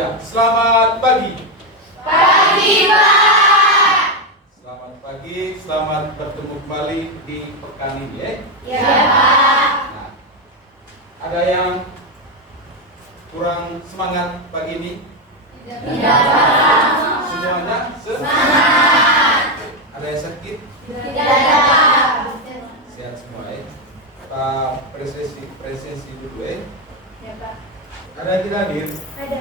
Ya, selamat pagi. Pagi, Pak. Selamat pagi, selamat bertemu kembali di pekan ini ya. Ya, Pak. Nah, ada yang kurang semangat pagi ini? Tidak, Pak. Semuanya Semangat. Ada yang sakit? Tidak, Pak. Sehat semua ya. Pak presesi dulu ya. Ya, Pak. Ada yang tidak hadir? Ada.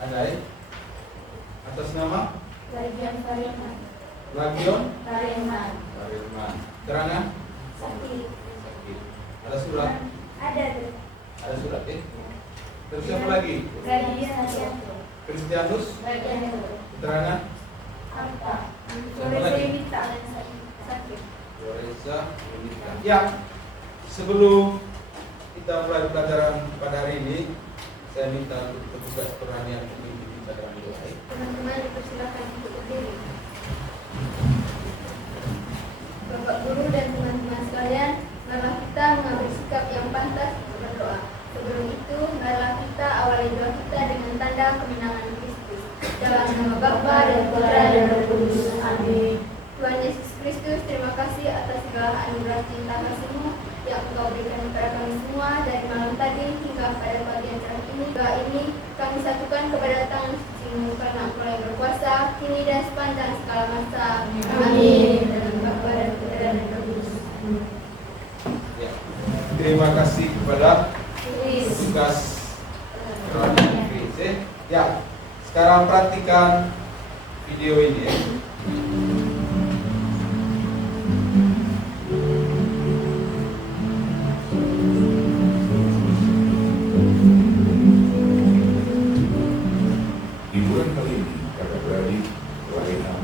Ada ya. Atas nama Lagian Kariman. Lagion Kariman. Karirman. Keterangan? Sakit. Sakit. Ada surat? Ada. Ada surat ya. Terus siapa lagi? Lagian. Kristianus? Lagian. Keterangan? Apa? Siapa lagi? Sakit. Lorenza Yunita. Ya, sebelum kita mulai pelajaran pada hari ini, saya minta untuk petugas perhatian memimpin kita dalam doa. Teman-teman dipersilakan untuk berdiri. Bapak guru dan teman-teman sekalian, marilah kita mengambil sikap yang pantas untuk berdoa. Sebelum itu, marilah kita awali doa kita dengan tanda kemenangan Kristus. Dalam nama Bapa dan Putra dan Roh Kudus. Amin. Tuhan Yesus Kristus, terima kasih atas segala anugerah cinta kasih-Mu yang Engkau berikan kepada kami semua dari malam tadi hingga pada pagi yang cerah ini. Doa ini kami satukan kepada tangan suci-Mu karena Engkau yang berkuasa kini dan sepanjang segala masa. Amin. Dalam Bapa dan Putra dan Roh Kudus. Ya. Terima kasih kepada petugas perhatian gereja. Ya, sekarang perhatikan video ini ya. Liburan kali ini, kakak beradik, Laina,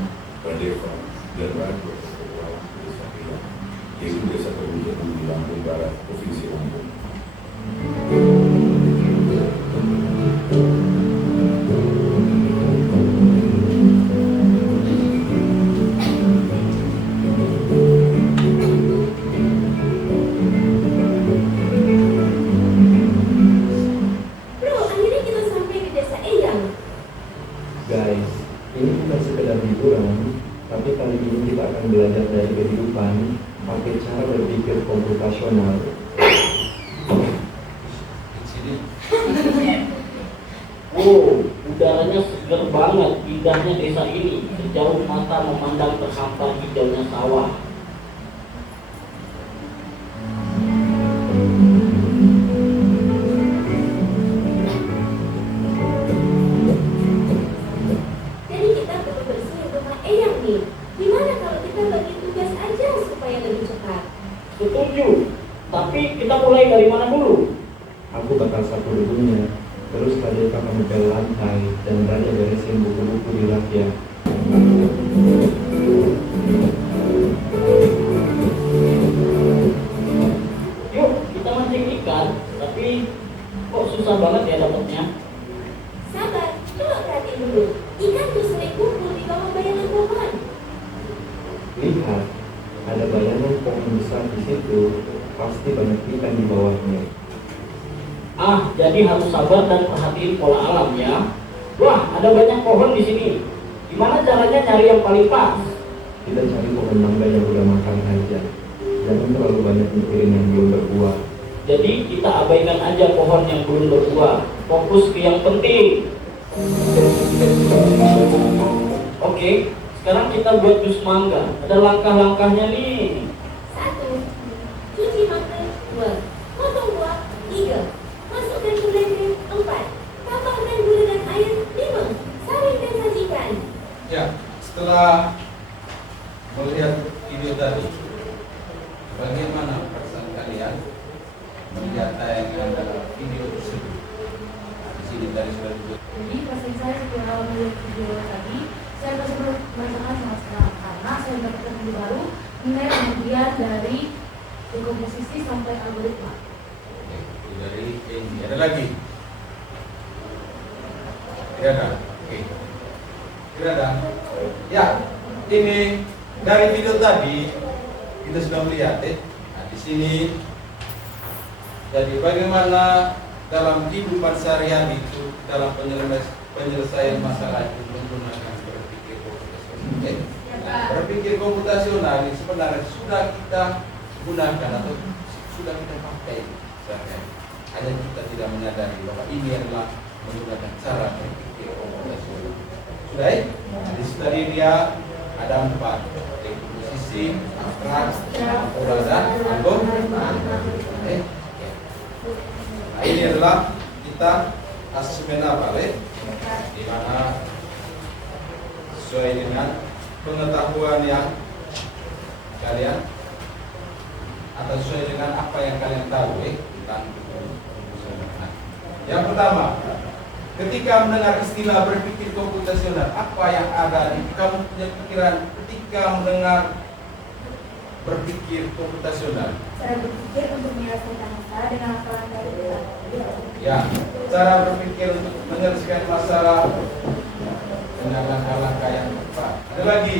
Bandeva, dan Rajo berpetualang ke desa Pilang, yaitu desa terujung di Lampung Barat, Provinsi Lampung. Guys, ini bukan sekedar hiburan, tapi kali ini kita akan belajar dari kehidupan pakai cara berpikir komputasional. Di sini. Oh, udaranya segar banget, indahnya desa ini. Sejauh mata memandang terhampar hijaunya sawah. Jadi kita perlu bersihin rumah Eyang nih. Gimana kalau kita bagi tugas aja supaya lebih cepat? Setuju, tapi kita mulai dari mana dulu? Aku bakal sapu debunya, terus Kadeka kamu pel lantai, dan Raja beresin buku-buku di rak ya. Yuk, kita mancing ikan, tapi kok susah banget ya dapatnya? Sabar, coba perhatiin dulu. Ikan tuh sering kumpul di bawah bayangan pohon. Lihat, ada bayangan pohon besar di situ, pasti banyak ikan di bawahnya. Ah, jadi harus sabar dan perhatiin pola alam ya. Wah, ada banyak pohon di sini. Gimana caranya nyari yang paling pas? Kita cari pohon mangga yang udah makan aja. Jangan terlalu banyak mikirin yang belum berbuah. Jadi kita abaikan aja pohon yang belum berbuah. Fokus ke yang penting. Oke, sekarang kita buat jus mangga. Ada langkah-langkahnya nih. 1. Cuci mangga. 2. Potong buah. 3. Masukkan ke blender. 4. Tambahkan gula dan air. 5. Saring dan sajikan. Ya, setelah melihat video tadi, bagaimana perasaan kalian melihat tayangan dalam video tersebut? Di sini tadi sudah disebut. Jadi perasaan saya setelah melihat video tadi, saya merasa merasakan sangat senang karena saya mendapatkan ilmu baru mengenai kemudian dari dekomposisi sampai algoritma. Oke, itu dari ini. Ada lagi? Tidak ada. Oke. Tidak ada. Ya, ini dari video tadi kita sudah melihat ya. Nah, di sini jadi bagaimana dalam kehidupan sehari-hari itu dalam penyelesaian masalah itu menggunakan berpikir komputasional. Berpikir komputasional ini sebenarnya sudah kita gunakan atau sudah kita pakai sehari-hari. Hanya kita tidak menyadari bahwa ini adalah menggunakan cara berpikir komputasional. Sudah ya? Di studi dia ada 4: dekomposisi, abstrak, pola, dan algoritma. Nah, ini adalah kita asesmen apa, di mana sesuai dengan pengetahuan yang kalian atau sesuai dengan apa yang kalian tahu tentang komputasional. Yang pertama, ketika mendengar istilah berpikir komputasional, apa yang ada di kamu punya pikiran ketika mendengar berpikir komputasional? Cara berpikir untuk menyelesaikan masalah dengan akal dari Ya, cara berpikir untuk menyelesaikan masalah dengan langkah-langkah yang tepat. Ada lagi?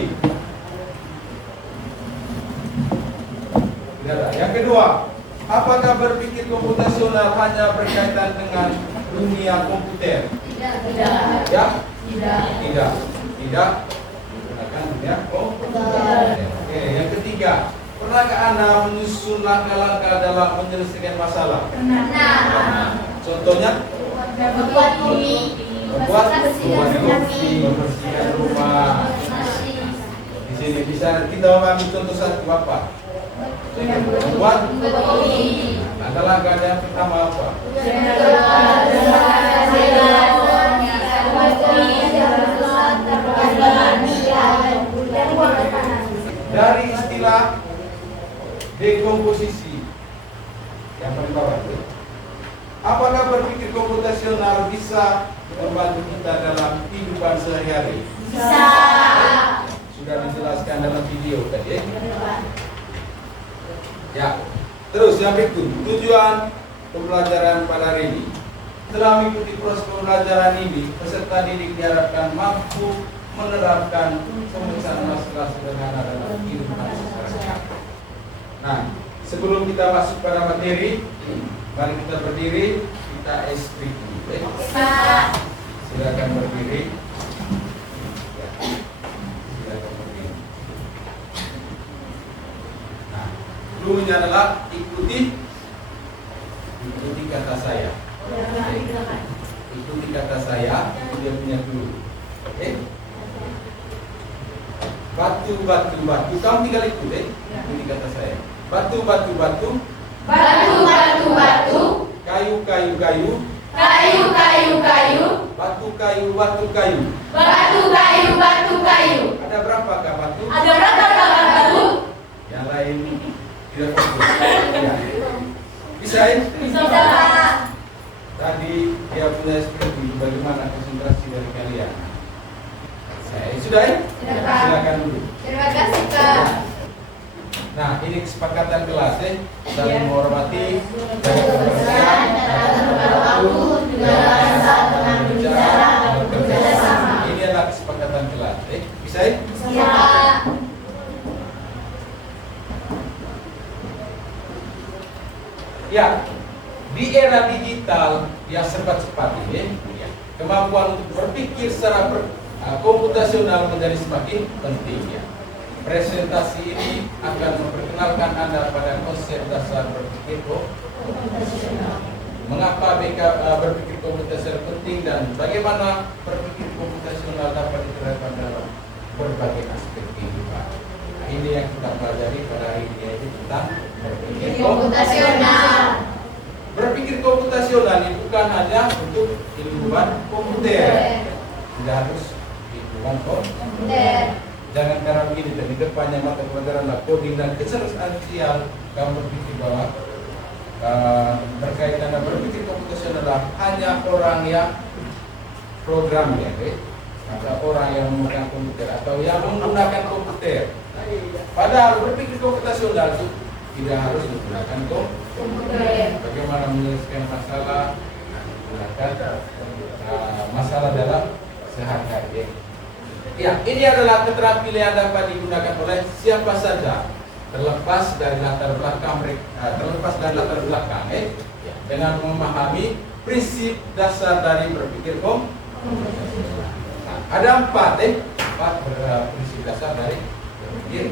Tidak ada. Yang kedua, apakah berpikir komputasional hanya berkaitan dengan dunia komputer? Tidak. Ya? Tidak. Tidak. Menggunakan dunia komputer. Oke, yang ketiga, pernahkah Anda menyusun langkah-langkah dalam menyelesaikan masalah? Pernah. Contohnya? Membuat kopi. Membersihkan rumah. Di sini bisa kita ambil contoh satu apa? Membuat kopi. langkah-langkah yang pertama apa? Dari istilah dekomposisi yang paling bawah itu, apakah berpikir komputasional bisa membantu kita dalam kehidupan sehari-hari? Bisa. Sudah dijelaskan dalam video tadi. Ya. Terus yang berikut, tujuan pembelajaran pada hari ini. Setelah mengikuti proses pembelajaran ini, peserta didik diharapkan mampu menerapkan pemecahan masalah sederhana dalam kehidupan masyarakat. Nah, sebelum kita masuk pada materi, mari kita berdiri, kita estrik dulu. Silakan berdiri. Ya. Silakan berdiri. Nah, dulunya adalah ikuti kata saya. Ikuti kata saya, itu dia punya dulu. Oke? Batu. Kamu tinggal ikut, ikuti kata saya. Batu. Kayu. Batu kayu. Ada berapakah batu? Yang lain tidak fokus. Ya. Bisa ya? Bisa. Tadi dia punya strategi bagaimana konsentrasi dari kalian. Saya sudah ya? Sudah. Silakan dulu. Terima kasih, Kak. Nah, ini kesepakatan kelas ya. Saling menghormati, jaga kebersihan, bekerja sama. Ini adalah kesepakatan kelas. Bisa ya? Bisa. Ya, di era digital yang serba cepat ini, ya, kemampuan untuk berpikir secara komputasional menjadi semakin penting. Ya. Presentasi ini akan memperkenalkan Anda pada konsep dasar berpikir komputasional. Mengapa berpikir komputasional penting dan bagaimana berpikir komputasional dapat diterapkan dalam berbagai aspek kehidupan. Nah, ini yang kita pelajari pada hari ini, yaitu tentang berpikir komputasional. Berpikir komputasional ini bukan hanya untuk ilmuwan komputer, tidak harus ilmuwan komputer. Jangan karena begini, dan di depannya mata pelajaran coding dan kecerdasan sosial, kamu berpikir bahwa berkaitan dengan berpikir komputasional hanya orang yang program ya, atau orang yang menggunakan komputer atau yang menggunakan komputer. Padahal berpikir komputasional itu tidak harus menggunakan komputer. Bagaimana menyelesaikan masalah menggunakan masalah dalam sehari-hari. Ya, ini adalah keterampilan yang dapat digunakan oleh siapa saja, terlepas dari latar belakang, dengan memahami prinsip dasar dari berpikir komputasional. Nah, ada empat prinsip dasar dari berpikir.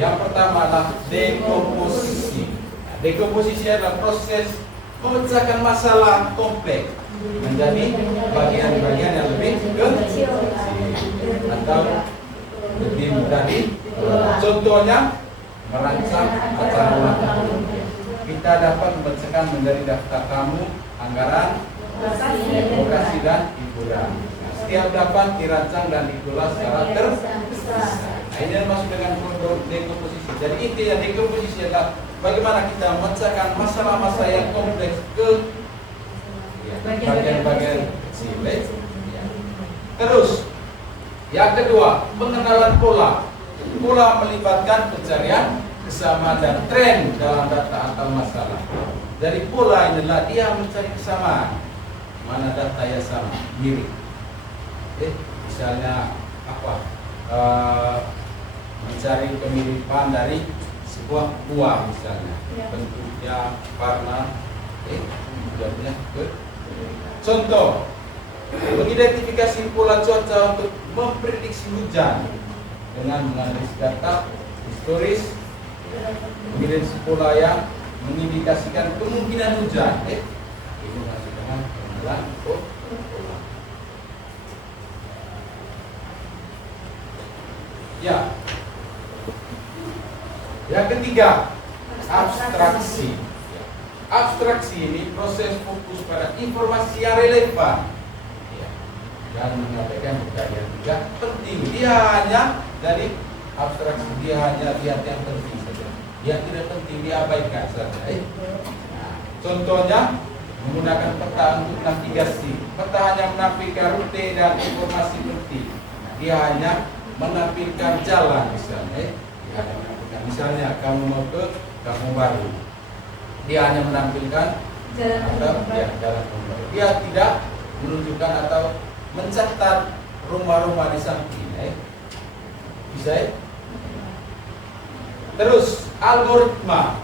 Yang pertama adalah dekomposisi. Nah, dekomposisi adalah proses memecahkan masalah kompleks menjadi bagian-bagian yang lebih kecil atau lebih mudah contohnya merancang acara ulang tahun. Kita dapat memecahkan menjadi daftar tamu, anggaran, lokasi dan hiburan. Nah, setiap dapat dirancang dan dikelola secara terpisah. Nah, ini masuk dengan dekomposisi. Jadi intinya dekomposisi adalah bagaimana kita memecahkan masalah-masalah yang kompleks ke bagian-bagian kecil. Terus, yang kedua, pengenalan pola. Pola melibatkan pencarian kesamaan dan tren dalam data atau masalah. Dari pola inilah dia mencari kesamaan. Mana data yang sama, mirip. Misalnya apa? Mencari kemiripan dari sebuah buah misalnya, bentuknya, warna, jadinya contoh, mengidentifikasi pola cuaca untuk memprediksi hujan dengan menganalisis data historis, mengidentifikasi pola yang mengindikasikan kemungkinan hujan. Ini masih dengan pengenalan pola. Ya. Yang ketiga, abstraksi. Abstraksi ini proses fokus pada informasi yang relevan dan mengabaikan yang tidak penting. Dia hanya dari abstraksi, dia hanya lihat yang penting saja. Yang tidak penting diabaikan saja. Nah, contohnya menggunakan peta untuk navigasi. Peta hanya menampilkan rute dan informasi penting. Dia hanya menampilkan jalan misalnya. Misalnya kamu mau ke Kampung Baru, dia hanya menampilkan jalan baru. Dia tidak menunjukkan atau mencatat rumah-rumah di samping. Bisa? Terus algoritma,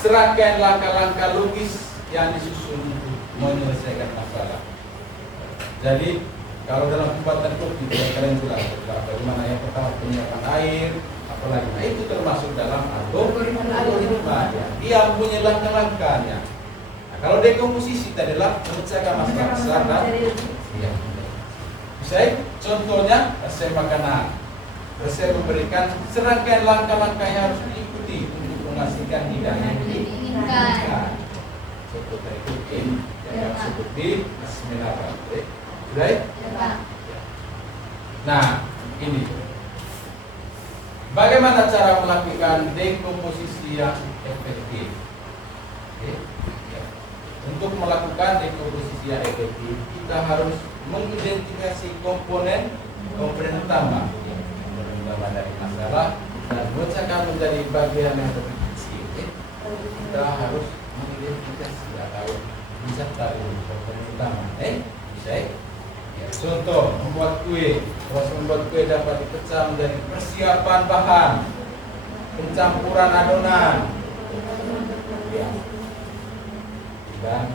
serangkaian langkah-langkah logis yang disusun untuk menyelesaikan masalah. Jadi kalau dalam pembuatan kopi kalian jelas bagaimana yang pertama penyiapan air, apalagi. Nah, itu termasuk dalam algoritma. Dia punya langkah-langkahnya. Nah, kalau dekomposisi adalah memecahkan masalah besar dan bisa contohnya resep makanan. Resep memberikan serangkaian langkah-langkah yang harus diikuti untuk menghasilkan hidangan yang diinginkan. Contoh dari cooking yang disebut di Bismillah. Sudah? Nah, ini bagaimana cara melakukan dekomposisi yang efektif? Untuk melakukan dekomposisi yang efektif, kita harus mengidentifikasi komponen utama dari masalah dan memecahkan menjadi bagian yang lebih kecil. Kita harus mengidentifikasi atau mencatat komponen utama. Bisa? Contoh, membuat kue. Proses membuat kue dapat dipecah menjadi persiapan bahan, pencampuran adonan, dan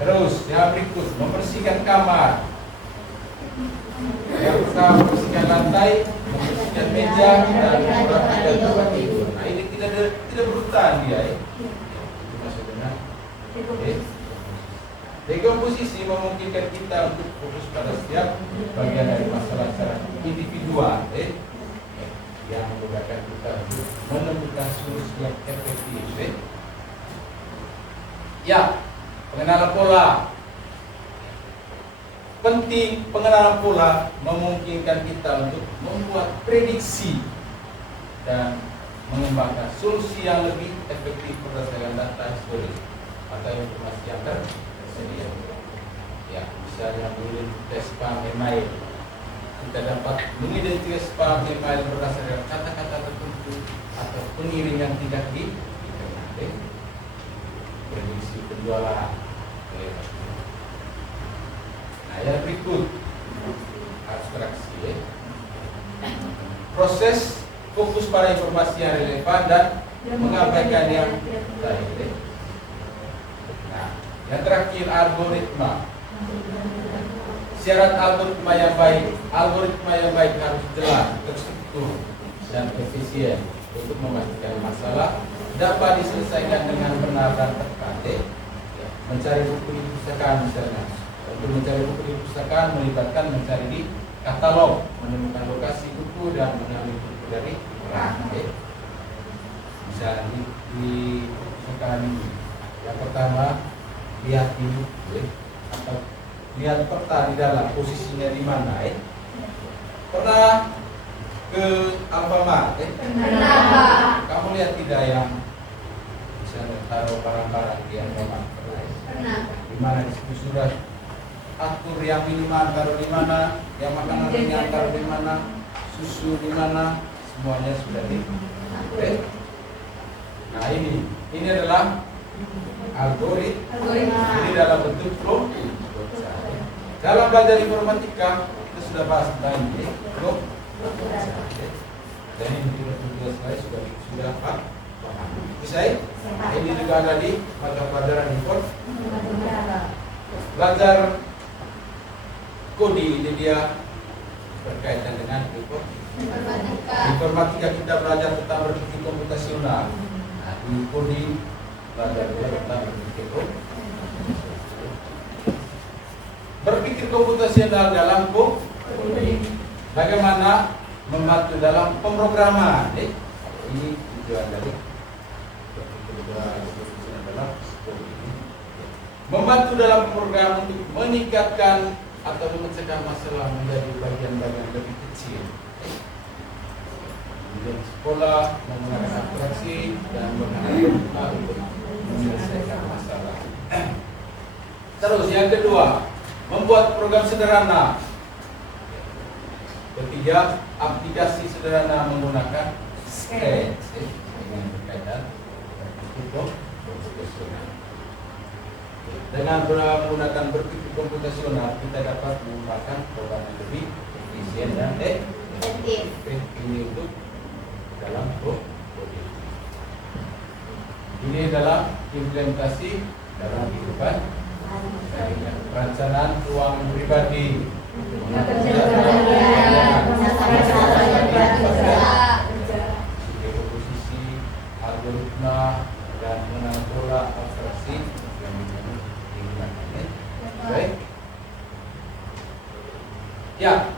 terus yang berikut membersihkan kamar. Yang pertama membersihkan lantai, membersihkan meja, dan merapikan tempat tidur. Nah, ini tidak berhutang dia. Itu masuk dengan dekomposisi memungkinkan kita untuk fokus pada setiap bagian dari masalah secara individual, yang memudahkan kita untuk menemukan solusi yang efektif. Ya, pengenalan pola. Penting pengenalan pola memungkinkan kita untuk membuat prediksi dan mengembangkan solusi yang lebih efektif berdasarkan data historis atau informasi yang tersedia. Ya, misalnya tes spam email, kita dapat mengidentifikasi spam email berdasarkan kata-kata tertentu atau pengirim yang tidak dikenal. Prediksi penjualan. Nah, yang berikut abstraksi. Proses fokus pada informasi yang relevan dan mengabaikan yang lain. Nah, yang terakhir algoritma. Syarat algoritma yang baik harus jelas, terstruktur, dan efisien untuk memastikan masalah dapat diselesaikan dengan benar dan tepat. Mencari buku di perpustakaan misalnya. Untuk mencari buku di perpustakaan melibatkan mencari di katalog, menemukan lokasi buku dan mengambil buku dari rak. Misalnya di perpustakaan ini, yang pertama lihat di buku atau lihat peta di dalam posisinya di mana. Pernah ke Alfamart? Pernah. Kamu lihat tidak yang bisa taruh barang-barang di Alfamart? Pernah. Di mana di situ sudah atur yang minuman taruh di mana, yang makanan ringan taruh di mana, susu di mana, semuanya sudah di. Nah ini adalah algoritma. Ini dalam bentuk flow. Dalam belajar informatika kita sudah bahas tentang ini. Dan ini tugas saya sudah paham. Bisa? Ini juga ada di mata pelajaran informatika. Belajar coding ini dia berkaitan dengan informatika. Kita belajar tentang berpikir komputasional. Nah, di coding belajar tentang berpikir komputasional dalam coding. Bagaimana membantu dalam pemrograman. Ini tujuan dari membantu dalam program untuk meningkatkan atau memecahkan masalah menjadi bagian-bagian lebih kecil. Kemudian sekolah menggunakan abstraksi dan menggunakan untuk menyelesaikan masalah. Terus yang kedua, membuat program sederhana. Ketiga, aplikasi sederhana menggunakan Scratch dengan berkaitan komputasional. Dengan menggunakan berpikir komputasional, kita dapat mengembangkan program yang lebih efisien dan efektif. Ini untuk dalam coding. Ini adalah implementasi dalam kehidupan perencanaan keuangan pribadi. Posisi algoritma dan mengelola abstraksi yang digunakan. Baik. Ya.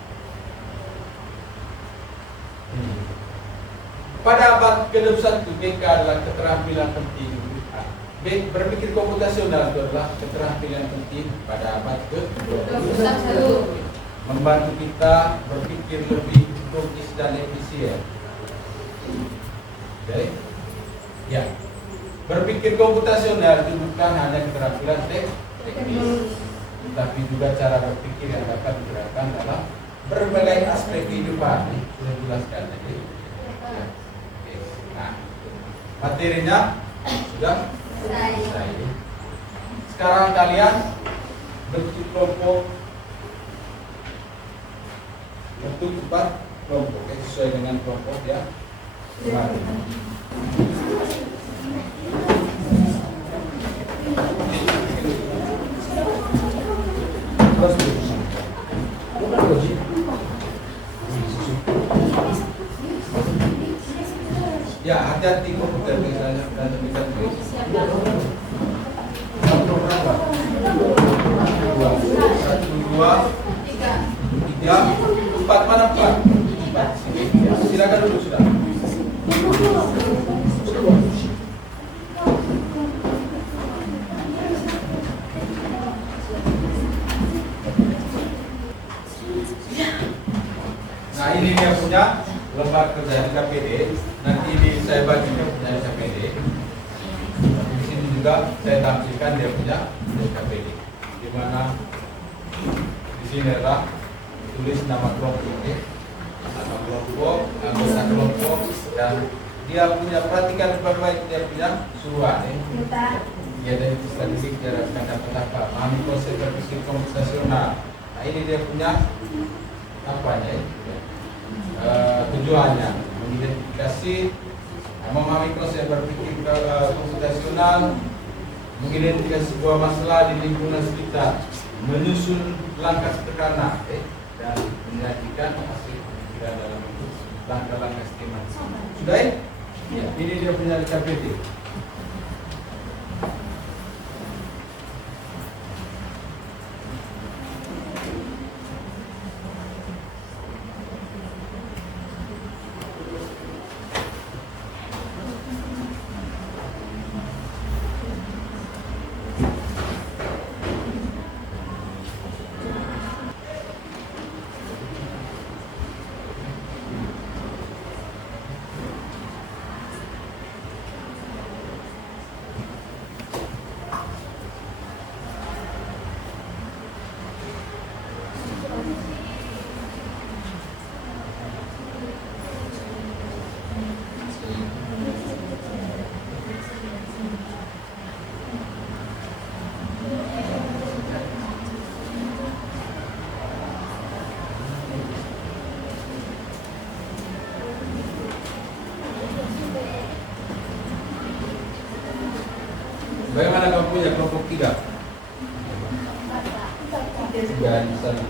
Pada abad ke-21 BK adalah keterampilan penting. Berpikir komputasional itu adalah keterampilan penting pada abad ke-21. Membantu kita berpikir lebih logis dan efisien. Oke? Ya. Berpikir komputasional itu bukan hanya keterampilan teknis, tetapi juga cara berpikir yang dapat digunakan dalam berbagai aspek kehidupan. Ini sudah jelaskan tadi. Ya. Oke. Nah, materinya sudah selesai. Sekarang kalian bentuk kelompok, bentuk 4 kelompok sesuai dengan kelompok ya kemarin. Ya, hati-hati komputer misalnya dan terbitkan berapa? 1, 2, 3, 4 mana 4? 4 sini. Silakan dulu sudah. Nah, ini dia punya lembar kerja di KPD. Nanti ini saya bagi dari KPD. Di sini juga saya tampilkan dia punya KPD. Di mana di sini adalah tulis nama kelompok, nama kelompok, anggota kelompok, dan dia punya, perhatikan baik-baik, dia punya suruhan. Dia dari statistik cara kata-kata, memahami konsep berpikir komputasional. Nah, ini dia punya apanya? Tujuannya mengidentifikasi memahami konsep berpikir komputasional, mengidentifikasi sebuah masalah di lingkungan sekitar, menyusun langkah sederhana dan menyajikan hasil pemikiran dalam bentuk langkah-langkah skema. Sudah ya? Ya, ini dia punya KPD. Bagaimana kamu punya kelompok 3? Tiga di sana.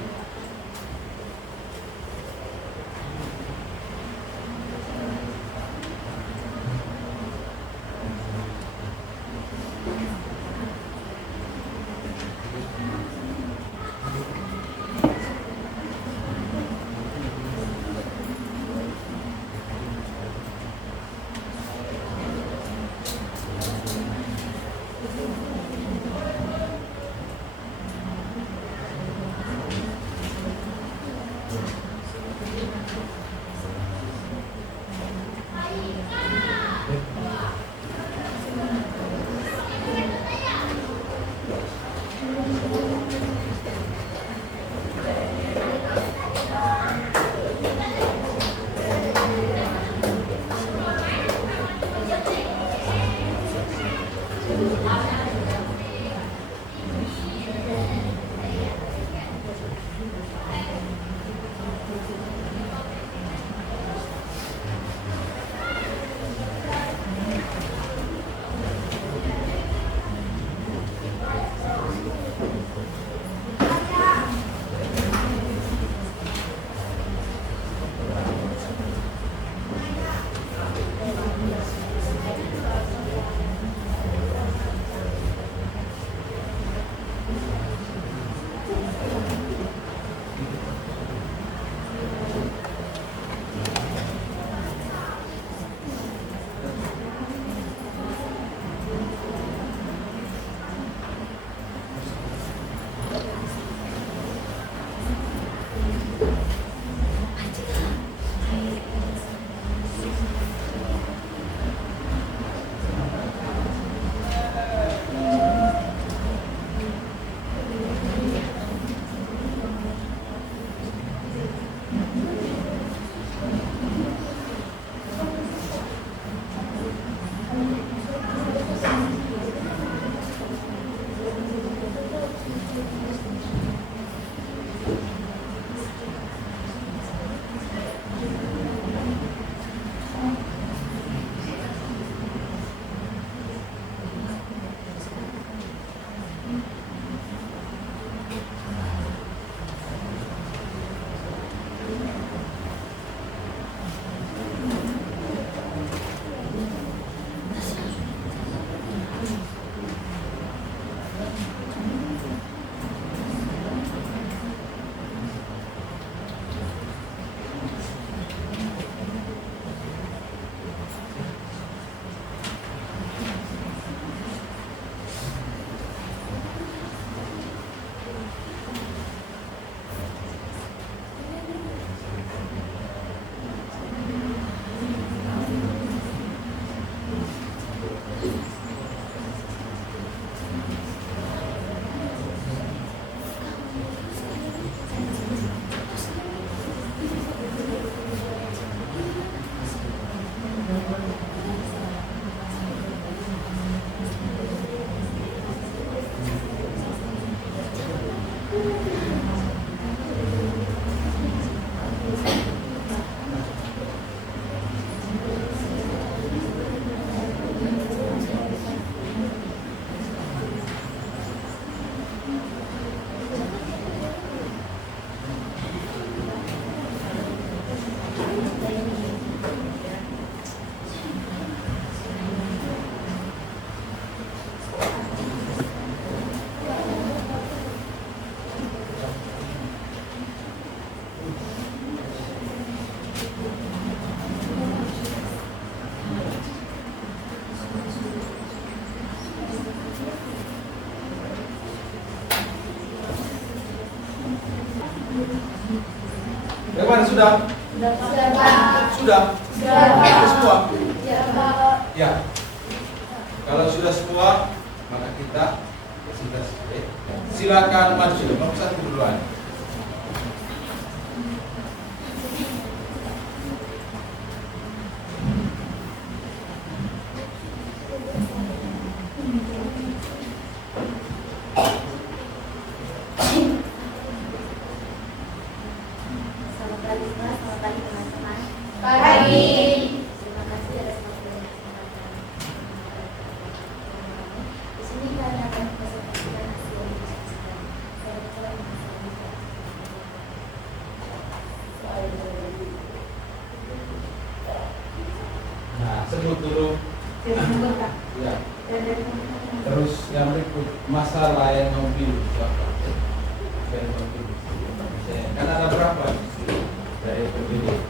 Bagaimana sudah? Sudah, Pak. Sudah? Sudah, Pak. Sudah semua? Ya, Pak. Ya. Kalau sudah semua, maka kita presentasi. Silakan maju. Nomor 1 duluan. Selamat pagi kelas, selamat pagi teman-teman. Pagi. Terima kasih atas waktu yang disempatkan. Di sini kalian akan mempresentasikan hasil diskusikan. Saya bercoba mengasahkan soal itu. Nah, sebut dulu. Ya. Terus yang berikut, masalah yang mobil siapa? Yang mobil. Kan ada berapa? Dari pemilih.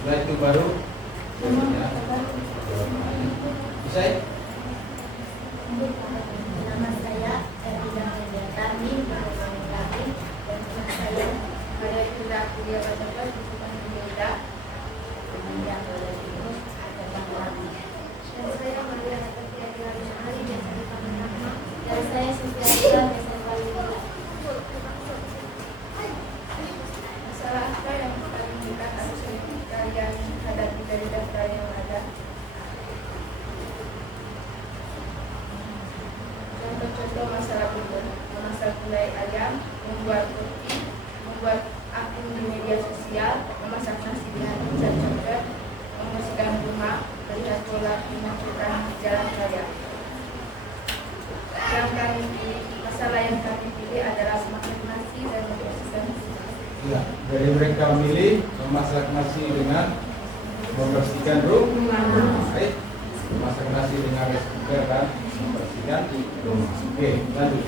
Setelah itu baru ya. Bisa ya? Nama saya Erina Mediatani, bersama kami dan teman saya Maria Fira Kuliah Baca di Bukan Beda. yang boleh terus ada Bang. Dan saya Maria Natalia Dilarus Ali dan saya Taman Rahma. Dan saya Sufyan Desa Palila. Masalah apa yang paling dekat harus kalian hadapi dari daftar yang ada? Contoh-contoh masalah berikut: memasak gulai ayam, membuat roti, membuat akun di media sosial, memasak nasi dengan cat coklat, membersihkan rumah, melihat bola dimasukkan di jalan raya. Masalah yang kami pilih adalah memasak nasi dan membersihkan rumah. Ya, dari mereka memilih memasak nasi dengan membersihkan rumah. Baik, memasak nasi dengan reskuker dan membersihkan rumah. Oke, lanjut.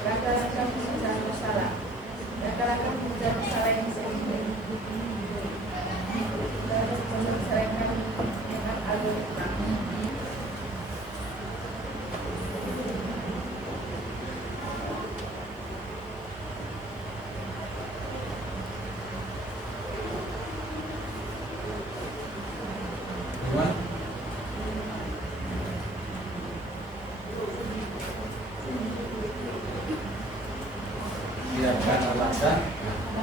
Langkah-langkah pemecahan masalah. Langkah-langkah pemecahan masalah yang bisa diberi. Harus menyelesaikan dengan algoritma. Gimana? Siapkan alatnya.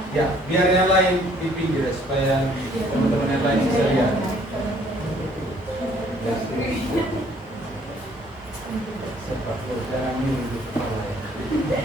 Ya, biar yang lain di pinggir ya, supaya teman-teman yang lain bisa lihat. Ya. Sepak jangan ini di kepala ya.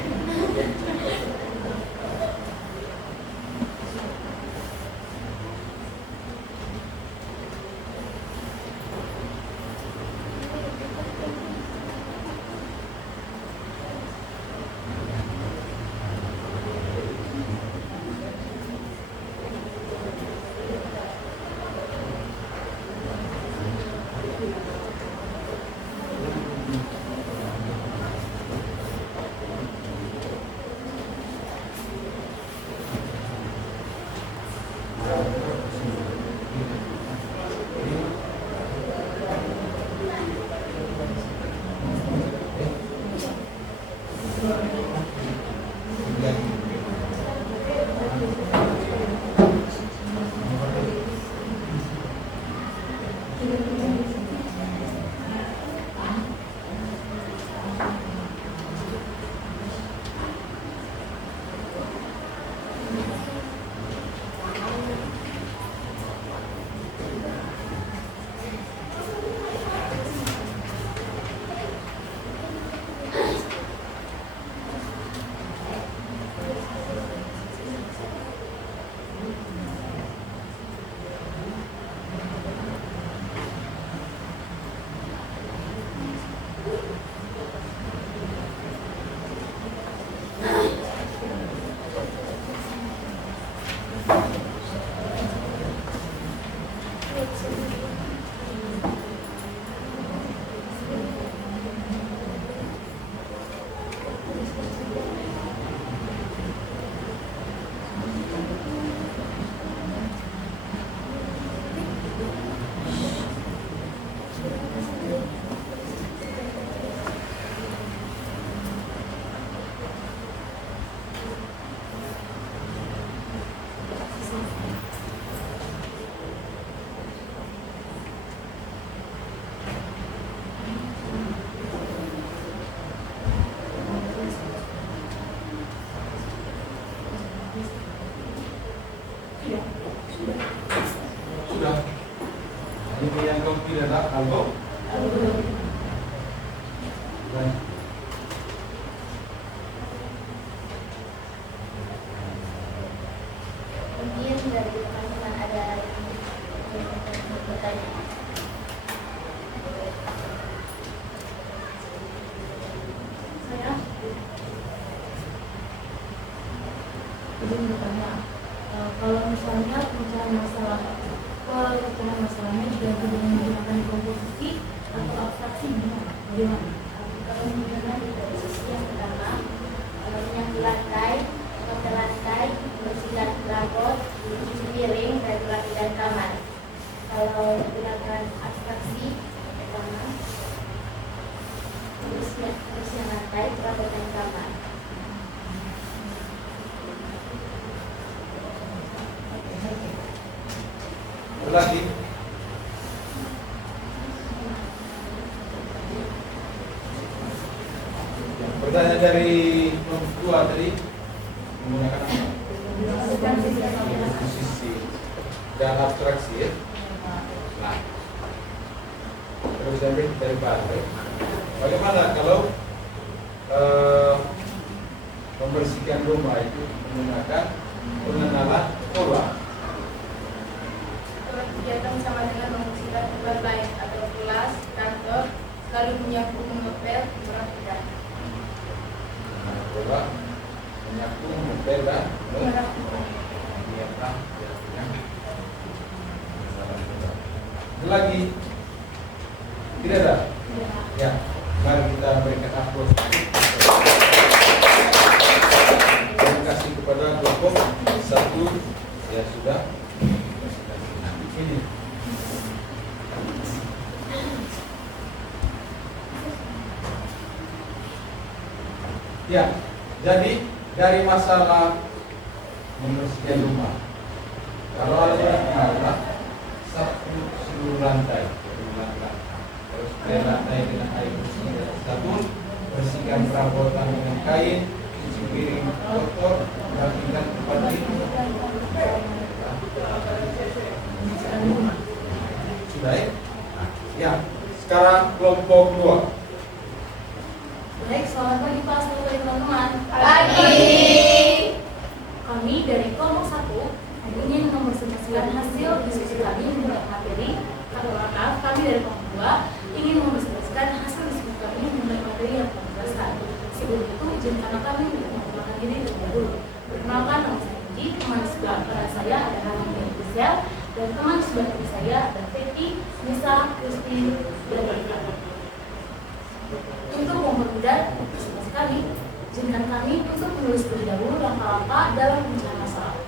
Ini yang kau pilih adalah Algo. Baik. Mungkin dari teman-teman ada yang bertanya. Saya izin bertanya, kalau misalnya pecahan masalahnya diganti dengan menggunakan komposisi atau abstraksi gimana? Bagaimana? Kalau menggunakan posisi yang pertama, menyapu lantai, ngepel lantai, membersihkan perabot, mencuci piring, dan merapikan kamar. Kalau menggunakan abstraksi, pertama, membersihkan lantai, perabotan kamar. Lagi. Pertanyaan dari nomor 2 tadi menggunakan apa? Posisi dan abstraksi ya. Nah, terus dari baterai. Bagaimana kalau membersihkan rumah itu menggunakan pengenalan pola? Kalau kegiatan sama dengan membersihkan tempat lain atau kelas, kantor, lalu menyapu, mengepel, merapikan. Pola menyapu, mengepel dan Merapikan. menyiapkan lagi tidak ada ya, mari kita berikan aplaus. Terima kasih kepada kelompok 1 ya sudah ini. Ya, jadi dari masalah membersihkan rumah, kalau ada masalah satu seluruh lantai, terus lantai dengan air bersih, sabun, bersihkan perabotan dengan kain, cuci piring kotor, rapikan tempat tidur. Sudah ya? Ya, sekarang kelompok 2. Baik, selamat pagi Pak, selamat pagi teman-teman. Kami dari kelompok 1 ingin mempresentasikan hasil diskusi kami mengenai materi. Kami dari kelompok 2 ingin mempresentasikan hasil diskusi kami mengenai materi yang kami jelaskan. Sebelum itu, izinkan kami untuk memperkenalkan diri terlebih dahulu. Perkenalkan, nama saya Puji, teman di sebelah kanan saya ada Hanif Rizal, dan teman di sebelah kiri saya ada Teti, Nisa, Kristi, dan Rika. Untuk mempermudah presentasi kami, izinkan kami untuk menulis terlebih dahulu langkah-langkah dalam pemecahan masalah.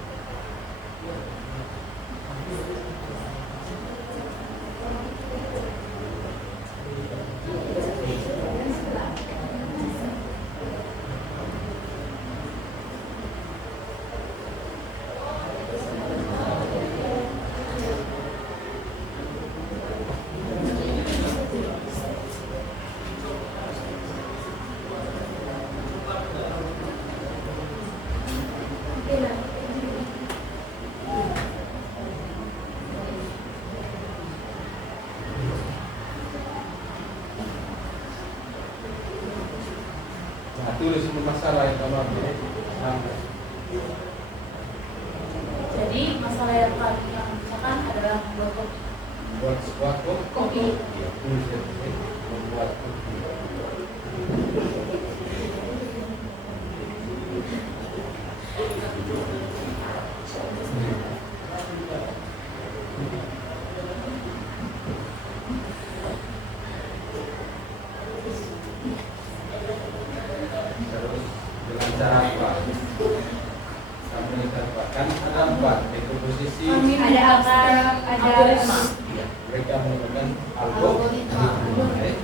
Nah, tulis masalah yang kamu ambil. Jadi masalah yang kami pecahkan adalah Buat sebuah kopi. ya, tulis ya, membuat kopi. Terus dengan cara apa? Kamu kan ada 4 dekomposisi. Ada abstrak, ada algoritma. Ya, mereka menggunakan algoritma. Baik.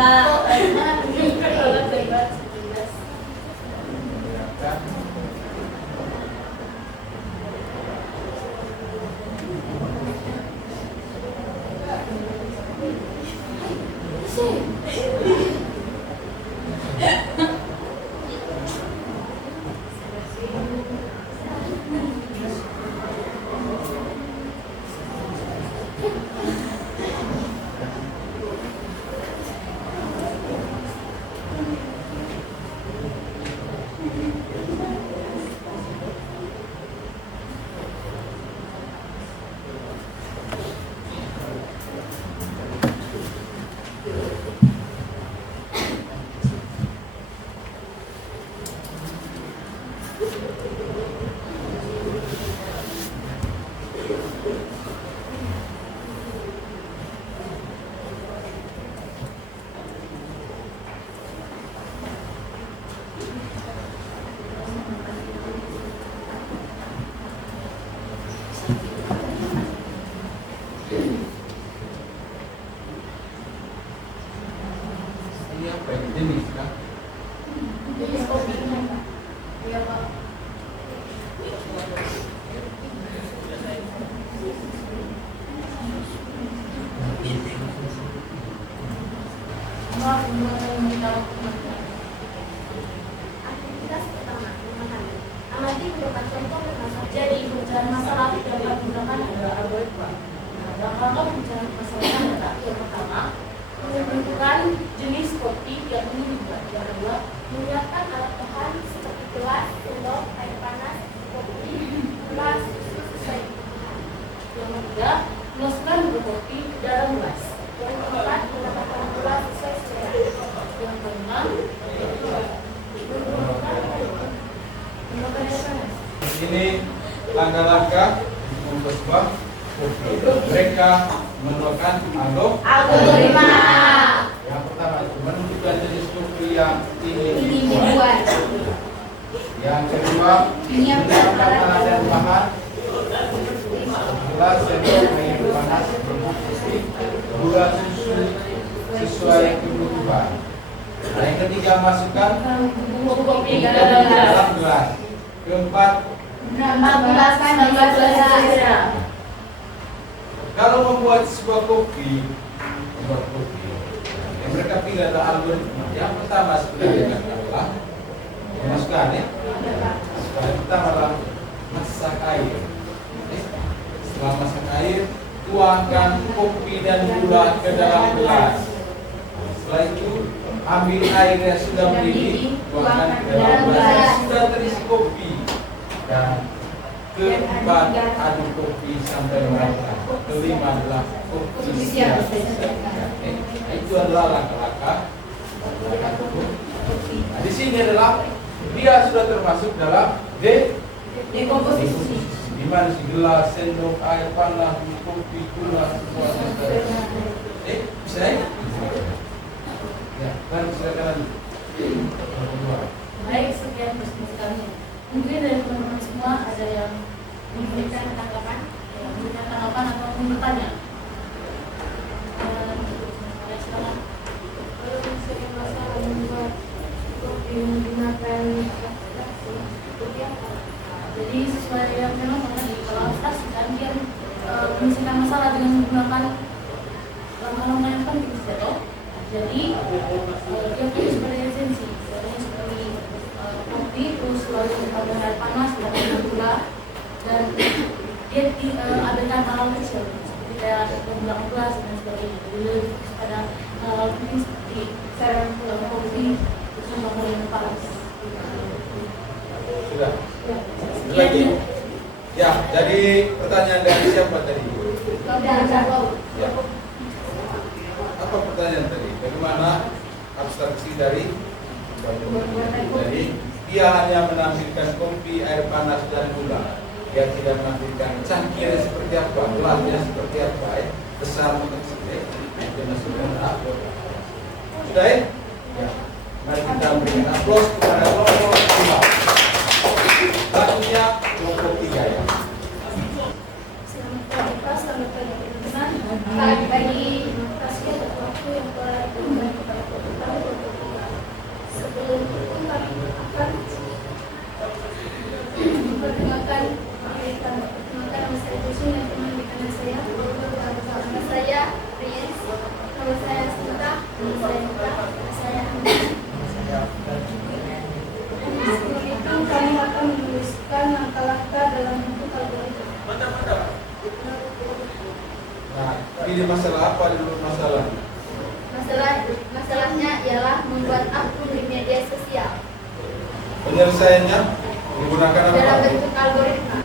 Enggak. Mana begini? Kalau debat 11. Silakan. Ini apa ini? Jenis kah? Jenis kopi. Iya, Pak. Maaf, saya meminta waktu. Aktivitas pertama, memahami. Amati berupa contoh bermasalah. Jadi, pecahan masalah yang dapat digunakan adalah algoritma. Nah, dalam rangka pecahan masalahnya adalah yang pertama, menentukan jenis kopi yang ingin dibuat. Yang kedua, Menyiapkan alat bahan seperti gelas, sendok, air panas, kopi, gula, susu sesuai kebutuhan. yang ketiga, memasukkan bubuk kopi ke dalam gelas. Yang keempat, menambahkan gula sesuai selera. Yang kelima, menggunakan air panas. Ini langkah-langkah untuk sebuah kopi. Mereka menemukan Algoritma. yang pertama itu menentukan jenis kopi yang ingin Ini dibuat. dibuat. Yang kedua, menyiapkan alat dan bahan gelas, sendok, air panas, bubuk kopi, gula, susu sesuai kebutuhan. Nah, yang ketiga, masukkan Bubuk kopi ke dalam dalam gelas. gelas. Keempat, Menambahkan gula selera. kalau membuat sebuah kopi, yang mereka pilih adalah algoritma. Yang pertama sebenarnya adalah memasukkan ya. Yang pertama adalah masak air. Setelah masak air, tuangkan kopi dan gula ke dalam gelas. Setelah itu, ambil air yang sudah mendidih, tuangkan ke dalam gelas yang sudah terisi kopi. Dan keempat, aduk kopi sampai merata. Kelima adalah kopi siap. Itu adalah langkah-langkah. Nah, di sini adalah dia sudah termasuk dalam Dekomposisi. di mana si gelas, sendok, air panas, kopi, gula, semua bisa ya? Ya, kan silakan lagi. Baik, sekian diskusi kami. Mungkin dari teman-teman semua ada yang memberikan tanggapan, atau bertanya. Silakan. Kalau masalah membuat kopi menggunakan seperti apa? Jadi sesuai yang memang tadi kalau abstrak kan dia menyelesaikan masalah dengan menggunakan langkah-langkah yang penting gitu. Jadi dia punya seperti esensi, seperti kopi terus lalu ditambah air panas dan gula dan dia ambilkan hal kecil seperti kayak menggunakan gelas dan sebagainya. Jadi pada mungkin seperti cara kopi terus menggunakan panas. Sudah. Sekian. Lagi. Ya, jadi pertanyaan dari siapa tadi? Ya. Apa pertanyaan tadi? Bagaimana abstraksi dari? Jadi dia hanya menampilkan kopi, air panas dan gula. Dia tidak menampilkan cangkirnya seperti apa, gelasnya seperti apa, besar atau kecil. Itu sudah. Sudah ya? Ya. Mari kita berikan aplaus kepada kelompok 5. Selanjutnya kelompok 3 ya. Selamat pagi Pak, selamat pagi teman-teman. Pagi terima kasih atas waktu yang telah diberikan kepada masalah apa dulu masalah? Masalahnya ialah membuat akun di media sosial Penyelesaiannya menggunakan dalam apa? bentuk algoritma.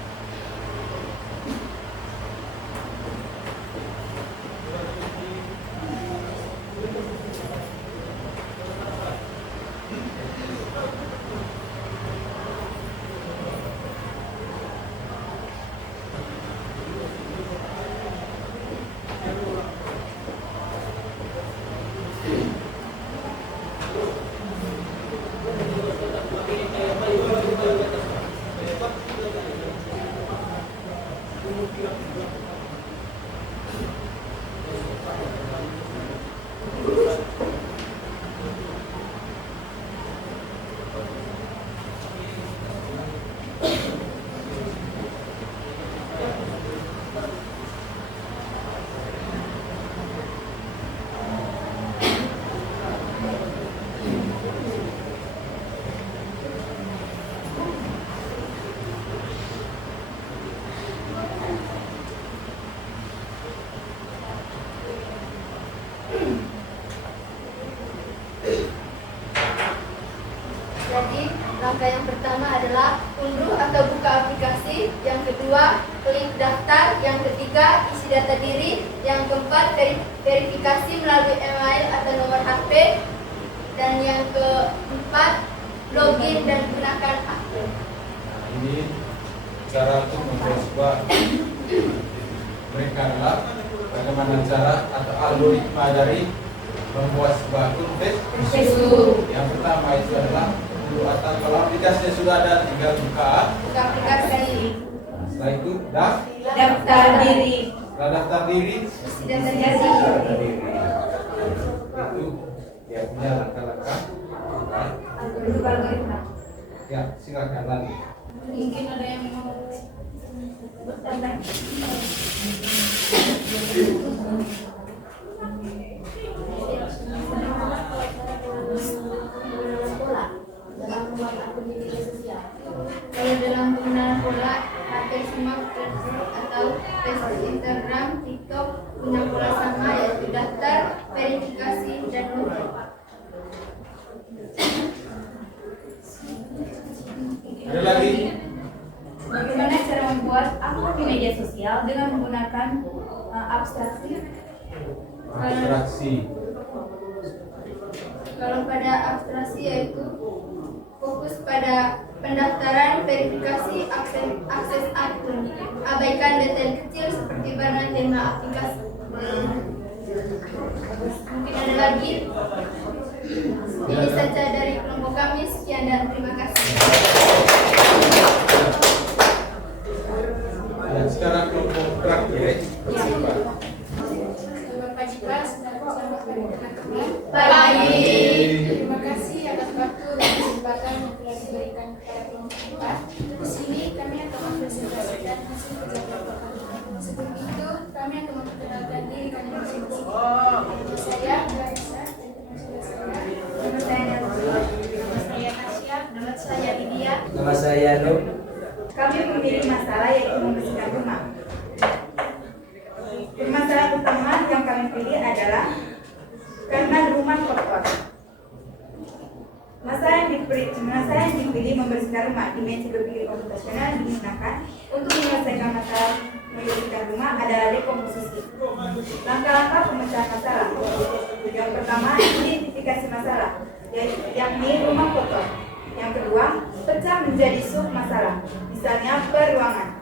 Jadi, langkah yang pertama adalah unduh atau buka aplikasi. Yang kedua, klik daftar. Yang ketiga, isi data diri. Yang keempat, verifikasi melalui email atau nomor HP. Dan yang keempat, login dan gunakan akun. Nah, ini cara untuk membuat sebuah mereka adalah bagaimana cara atau algoritma dari membuat sebuah akun Facebook. Yang pertama itu adalah atau kalau aplikasinya sudah ada tinggal buka. Buka aplikasi. Setelah itu Daftar diri. setelah daftar diri Isi data diri. itu dia punya langkah-langkah. Bentuk algoritma. Ya, silakan lagi. Mungkin ada yang mau bertanya. Dalam membuat akun di media sosial. Kalau dalam penggunaan pola, pakai semua Facebook atau Facebook, Instagram, TikTok, guna pola sama yaitu daftar, verifikasi, dan login. Ada lagi? Bagaimana cara membuat akun di media sosial dengan menggunakan abstraksi? Abstraksi. Kalau pada abstraksi yaitu fokus pada pendaftaran, verifikasi, akses akun. Abaikan detail kecil seperti warna tema aplikasi. Mungkin ada lagi. Ini saja dari kelompok kami. Sekian dan terima kasih. Dan sekarang kelompok terakhir. Siapa? Bapak Jika, selamat pagi teman-teman. Pagi. Terima kasih atas waktu dan kesempatan yang telah diberikan kepada kelompok kita. Di sini kami akan mempresentasikan hasil kerja kelompok kami. Sebelum itu, kami akan memperkenalkan diri kami masing-masing. Nama saya Gaisa dan teman saya. Nama saya Nancy. Nama saya Nasya. Nama saya Lydia. Nama saya Nur. Kami memilih masalah yaitu membersihkan rumah. Permasalahan utama yang kami pilih adalah karena rumah kotor. Masalah yang dipilih membersihkan rumah. Dimensi berpikir komputasional digunakan untuk menyelesaikan masalah membersihkan rumah adalah dekomposisi. Langkah-langkah pemecahan masalah. Yang pertama, identifikasi masalah, yakni rumah kotor. Yang kedua, pecah menjadi sub masalah, misalnya peruangan.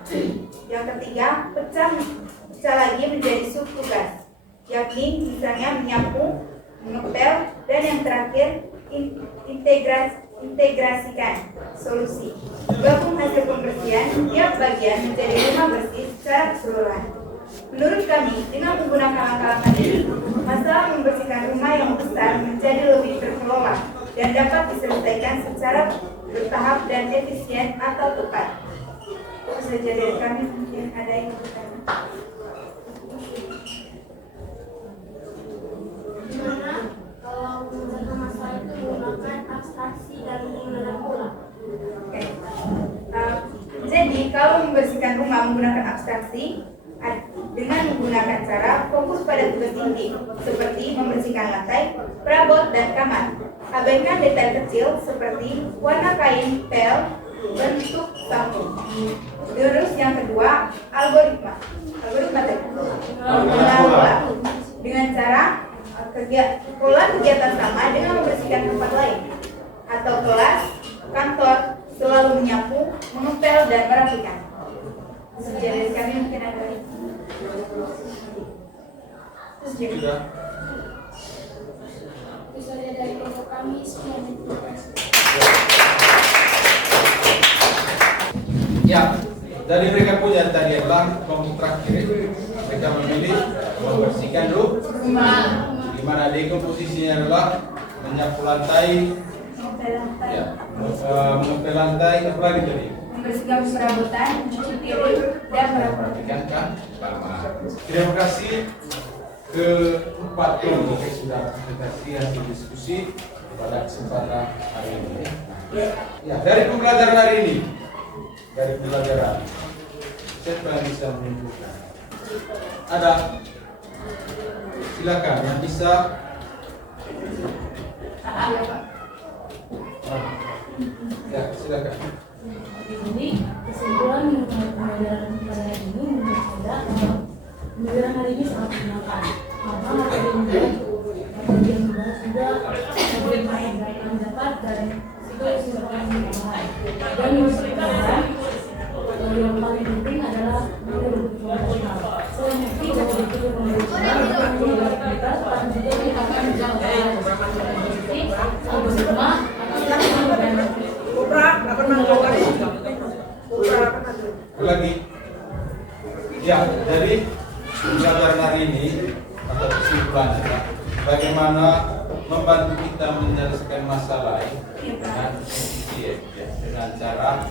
Yang ketiga, pecah lagi menjadi sub tugas, yakni misalnya menyapu, mengepel, dan yang terakhir integrasikan solusi. Gabung hasil pembersihan tiap bagian menjadi rumah bersih secara keseluruhan. Menurut kami, dengan menggunakan langkah-langkah ini, masalah membersihkan rumah yang besar menjadi lebih terkelola dan dapat diselesaikan secara bertahap dan efisien atau tepat. Itu saja dari kami. Mungkin ada yang bertanya. Gimana kalau menyelesaikan masalah itu menggunakan abstraksi dan menggunakan pola? Oke. Jadi kalau membersihkan rumah menggunakan abstraksi, dengan menggunakan cara fokus pada tugas inti, seperti membersihkan lantai, perabot, dan kamar. Abaikan detail kecil seperti warna kain, pel, bentuk sapu. Terus yang kedua, algoritma. Algoritma dengan cara pola kegiatan sama dengan membersihkan tempat lain atau kelas, kantor, selalu menyapu, mengepel, dan merapikan. Jadi kami mungkin ada terus jadi Misalnya dari kelompok kami semua Ya, dari mereka punya tadi adalah kelompok terakhir. Mereka memilih membersihkan rumah, di mana dekomposisinya adalah menyapu lantai, ya, mengepel lantai, apa lagi tadi? membersihkan perabotan, mencuci piring, dan Perhatikan kan? Terima kasih keempat kelompok yang sudah presentasi hasil diskusi pada kesempatan hari ini. Ya, dari pembelajaran hari ini, siapa yang bisa menunjukkan? Ada? Silakan yang bisa. Ya, silakan. Jadi kesimpulan pembelajaran pada hari ini menurut saya pembelajaran hari ini sangat menyenangkan karena materi yang dibahas juga yang dapat dan itu merupakan tambahan. Dan menurut saya yang paling penting adalah profesional. Saya mengerti bahwa itu profesional kita tapi juga kita akan menjalankan algoritma Lagi. Ya, dari pembelajaran hari ini atau kesimpulannya bagaimana membantu kita menyelesaikan masalah dengan efisien, ya, dengan cara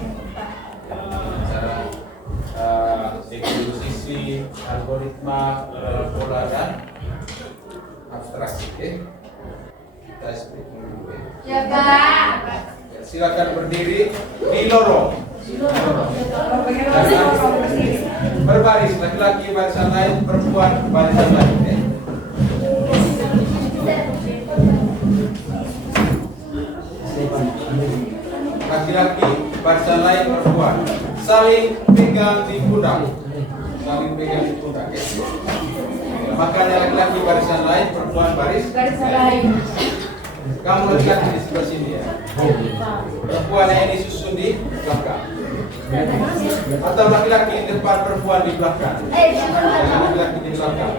dekomposisi, algoritma, pola dan abstraksi. Kita explain dulu. Ya, Pak. Silakan berdiri di lorong. Berbaris, laki-laki barisan lain, perempuan barisan lain. Laki-laki barisan lain, perempuan saling pegang di pundak. Makanya laki-laki barisan lain, perempuan barisan lain. Kamu laki-laki di sebelah sini ya. Perempuan yang disusun di belakang. Atau laki-laki di depan, perempuan di belakang. Laki-laki di belakang.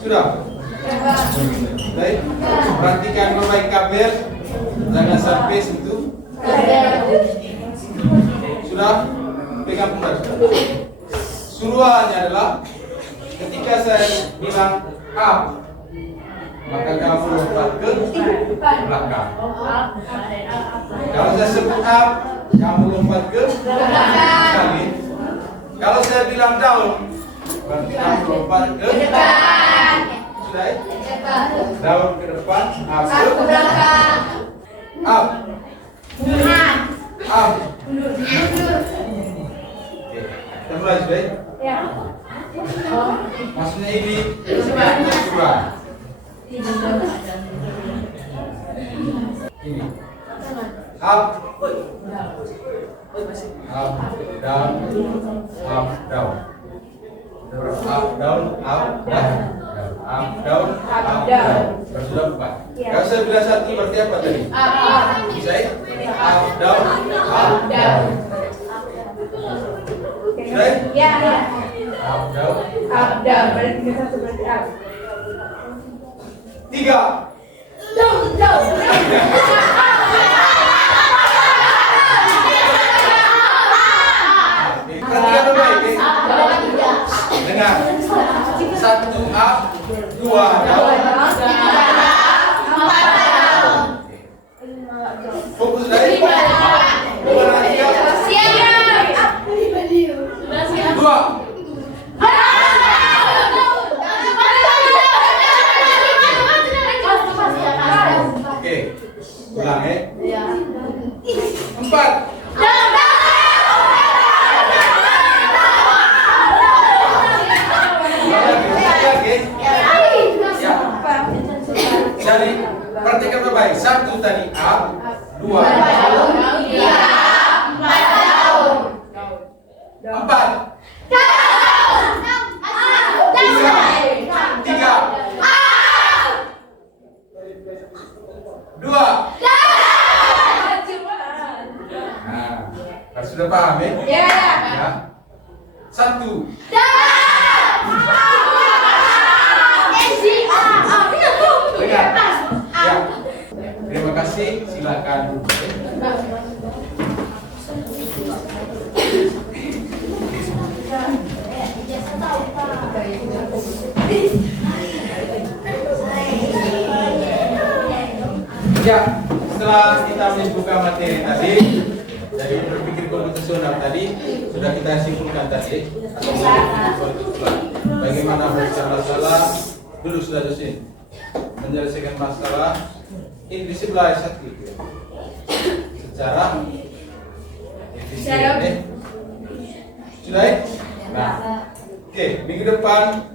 Sudah? Baik. Perhatikan baik kabel. Jangan sampai sentuh. Sudah? Pegang pundak. Suruhannya adalah ketika saya bilang up, maka kamu lompat ke belakang. Kalau saya sebut up, kamu lompat ke belakang. Kalau saya bilang down, berarti kamu lompat ke depan. Sudah ya? Down ke depan, up ke belakang. Up. Up. Kita mulai sudah ya? Maksudnya ini surat. Ini up, down, up, down, up, down, up, down, up, down, up, down. Sudah 4. Kalau saya bilang 1 berarti apa tadi? Bisa ya? Up, down, up, down. Sudah ya? Up, down, up, down. Berarti kita seperti up. 3. Down. Perhatikan baik. Dengar. 1 up, 2 down. Fokus dari 2. Oke, ulang ya. 4. Jadi perhatikan baik-baik. 1 tadi A, 2 tahun, 3, 4 tahun. 4 3 2. Nah, sudah paham ya? Ya. 1. Dengar. Ya. Terima kasih. Silakan. Ya, setelah kita membuka materi tadi, dari berpikir komputasional tadi sudah kita simpulkan tadi, bagaimana menyelesaikan masalah, duduk sudah dosen, menyelesaikan masalah invisibilisasi secara efisien. Sudah ya? Nah, oke, minggu depan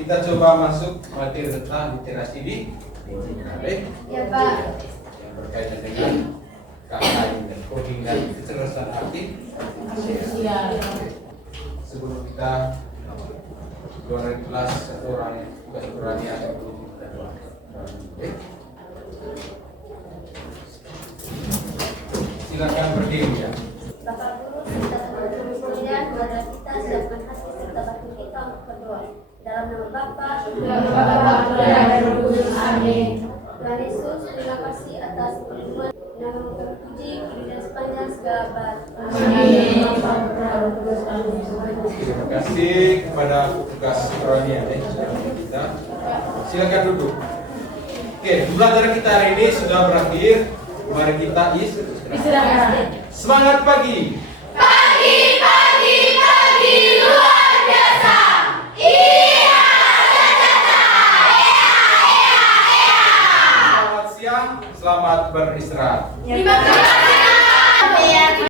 kita coba masuk materi tentang literasi di digital. Ya Pak. Yang berkaitan dengan KKI dan coding dan kecerdasan artificial. Sebelum kita keluar dari kelas, satu orang tugas berani ada dulu kita doa. Silakan berdiri ya. Bapak Guru serta teman-teman sekalian, keluarga kita siapkan hati serta batin kita untuk berdoa. Dalam nama Bapa, dan Roh Kudus. Amin. Tuhan Yesus, terima kasih atas perlindungan nama terpuji kini dan sepanjang segala abad. Terima kasih kepada tugas rohani kita. Silakan duduk. Oke, pembelajaran kita hari ini sudah berakhir. Mari kita istirahat. Semangat pagi. Pagi luar biasa. Iya, Selamat siang, selamat beristirahat. Terima kasih.